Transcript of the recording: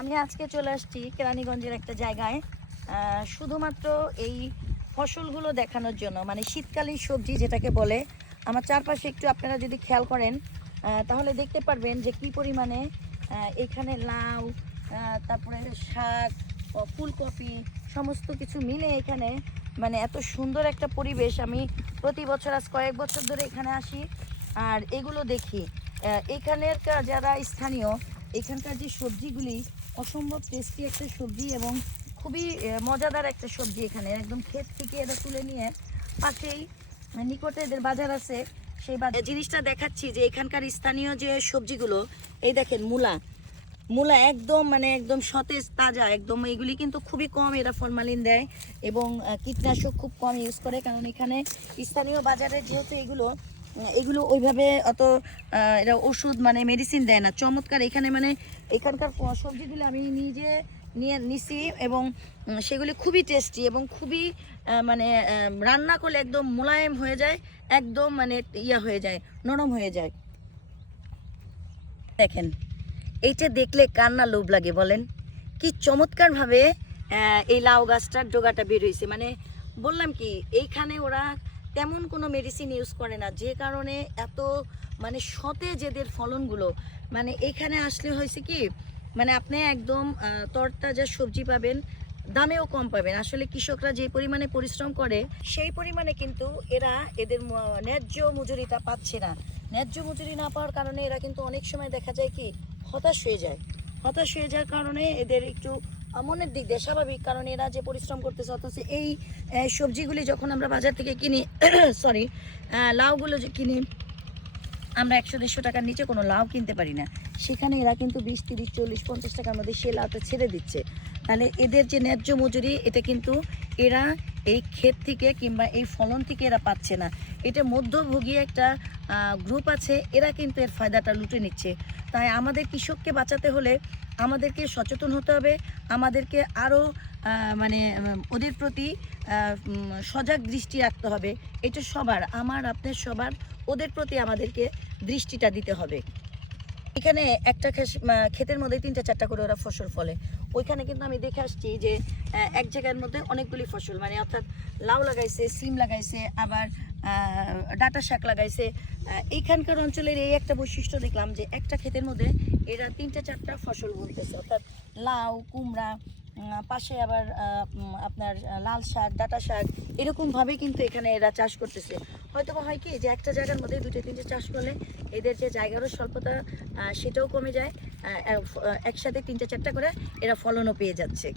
আমি আজকে চলে আসছি কেরানীগঞ্জের একটা জায়গায়। শুধুমাত্র এই ফসলগুলো দেখানোর জন্য মানে শীতকালীন সবজি যেটাকে বলে। আমার চারপাশে একটু আপনারা যদি খেয়াল করেন তাহলে দেখতে পারবেন যে কি পরিমাণে এখানে লাউ তারপরে শাক ফুলকপি, সমস্ত কিছু মিলে এখানে মানে এত সুন্দর একটা পরিবেশ। আমি প্রতি বছর, আজ কয়েক বছর ধরে এখানে আসি। আর এগুলো দেখি। এখানের যারা স্থানীয় এখানকার যে সবজিগুলি, অসম্ভব টেস্টি একটা সবজি এবং খুবই মজাদার একটা সবজি এখানে। একদম ক্ষেত থেকে এটা তুলে নিয়ে পাশেই নিকটে এদের বাজার আছে, সেই বাজার জিনিসটা দেখাচ্ছি যে এখানকার স্থানীয় যে সবজিগুলো, এই দেখেন মূলা। মূলা একদম মানে একদম সতেজ, তাজা, একদম এগুলি কিন্তু খুবই কম এরা ফরমালিন দেয় এবং কীটনাশক খুব কম ইউজ করে। কারণ এখানে স্থানীয় বাজারে যেহেতু এগুলো এগুলো ওইভাবে অত এরা ওষুধ মানে মেডিসিন দেয় না। চমৎকার, এখানে মানে এখানকার সবজিগুলো আমি নিজে নিয়ে নিছি এবং সেগুলি খুবই টেস্টি এবং খুবই মানে রান্না করলে একদম মোলায়েম হয়ে যায়, একদম মানে ইয়া হয়ে যায়, নরম হয়ে যায়। দেখেন, এইটা দেখলে কার না লোভ লাগে বলেন? কি চমৎকারভাবে এই লাউ গাছটার ডোগাটা বের হয়েছে মানে বললাম কি, এইখানে ওরা তেমন কোনো মেডিসিন ইউজ করে না। যে কারণে এত মানে সতেজ এদের ফলনগুলো। মানে এখানে আসলে হয়েছে কি মানে আপনি একদম তরতাজা সবজি পাবেন, দামেও কম পাবেন। আসলে কৃষকরা যে পরিমাণে পরিশ্রম করে, সেই পরিমাণে কিন্তু এরা এদের ন্যায্য মজুরিটা পাচ্ছে না। ন্যায্য মজুরি না পাওয়ার কারণে এরা কিন্তু অনেক সময় দেখা যায় কি, হতাশ হয়ে যায়। হতাশ হয়ে যাওয়ার কারণে এদের একটু মনের দিক দিয়ে স্বাভাবিক, কারণ এরা যে পরিশ্রম করতেছে, অথচ এই সবজিগুলি যখন আমরা বাজার থেকে কিনি সরি লাউগুলো যে কিনি আমরা একশো দেড়শো টাকার নিচে কোনো লাউ কিনতে পারি না। সেখানে এরা কিন্তু বিশ, তিরিশ, চল্লিশ, পঞ্চাশ টাকার মধ্যে সে লাউটা ছেড়ে দিচ্ছে। তাহলে এদের যে ন্যায্য মজুরি, এটা কিন্তু এরা এই ক্ষেত থেকে কিংবা এই ফলন থেকে এরা পাচ্ছে না। এটা মধ্যভোগী একটা গ্রুপ আছে, এরা কিন্তু এর ফায়দাটা লুটে নিচ্ছে। তাই আমাদের কৃষককে বাঁচাতে হলে আমাদেরকে সচেতন হতে হবে, আমাদেরকে আরও মানে ওদের প্রতি সজাগ দৃষ্টি রাখতে হবে। এটা সবার, আমার, আপনার সবার, ওদের প্রতি আমাদেরকে দৃষ্টিটা দিতে হবে। এখানে একটা ক্ষেতের মধ্যে তিনটা চারটা করে ওরা ফসল ফলে। ওইখানে কিন্তু আমি দেখে আসছি যে এক জায়গার মধ্যে অনেকগুলি ফসল। মানে অর্থাৎ লাউ লাগাইছে, সিম লাগাইছে, আবার ডাঁটা শাক লাগাইছে। এইখানকার অঞ্চলের এই একটা বৈশিষ্ট্য দেখলাম যে, একটা ক্ষেতের মধ্যে এরা তিনটা চারটা ফসল বলতেছে। অর্থাৎ লাউ, কুমড়া পাশে আবার আপনার লাল শাক, ডাটা শাক এরকমভাবে কিন্তু এখানে এরা চাষ করতেছে। হয়তো বা হয় কি, যে একটা জায়গার মধ্যে দুটো তিনটে চাষ করলে এদের যে জায়গারও স্বল্পতা সেটাও কমে যায় একসাথে তিনটে, চারটা করে এরা ফলনও পেয়ে যাচ্ছে।